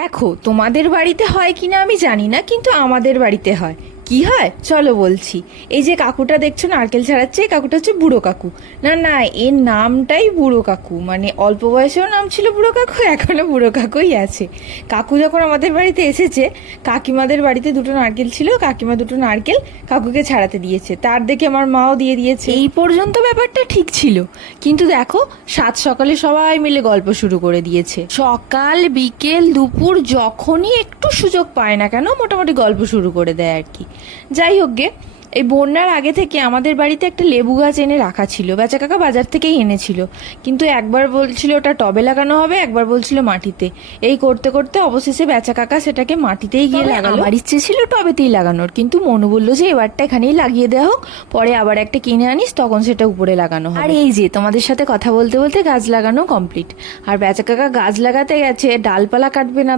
দেখো, তোমাদের বাড়িতে হয় কিনা আমি জানি না, কিন্তু আমাদের বাড়িতে হয়। কি হয় চলো বলছি। এই যে কাকুটা দেখছো নারকেল ছাড়াচ্ছে, এই কাকুটা হচ্ছে বুড়ো কাকু। না না, এর নামটাই বুড়ো কাকু, মানে অল্প বয়সেও নাম ছিল বুড়ো কাকু, এখনো বুড়ো কাকুই আছে। কাকু যখন আমাদের বাড়িতে এসেছে, কাকিমাদের বাড়িতে দুটো নারকেল ছিল, কাকিমা দুটো নারকেল কাকুকে ছাড়াতে দিয়েছে, তার দেখে আমার মাও দিয়ে দিয়েছে। এই পর্যন্ত ব্যাপারটা ঠিক ছিল, কিন্তু দেখো সাত সকালে সবাই মিলে গল্প শুরু করে দিয়েছে। সকাল বিকেল দুপুর যখনই একটু সুযোগ পায় না কেন, মোটামুটি গল্প শুরু করে দেয় আর কি। যাই হোক গে, এই বন্যার আগে থেকে আমাদের বাড়িতে একটা লেবু গাছ এনে রাখা ছিল, বেচা কাকা বাজার থেকেই এনেছিল। কিন্তু একবার বলছিল ওটা টবে লাগানো হবে, একবার বলছিল মাটিতে। এই করতে করতে অবশেষে বেচা কাকা সেটাকে মাটিতেই গিয়ে লাগালো। আমার ইচ্ছে ছিল টবেতেই লাগানোর, কিন্তু মনু বললো যে এবারটা এখানেই লাগিয়ে দেওয়া হোক, পরে আবার একটা কিনে আনিস, তখন সেটা উপরে লাগানো হবে। আর এই যে তোমাদের সাথে কথা বলতে বলতে গাছ লাগানো কমপ্লিট। আর বেচা কাকা গাছ লাগাতে গেছে, ডালপালা কাটবে না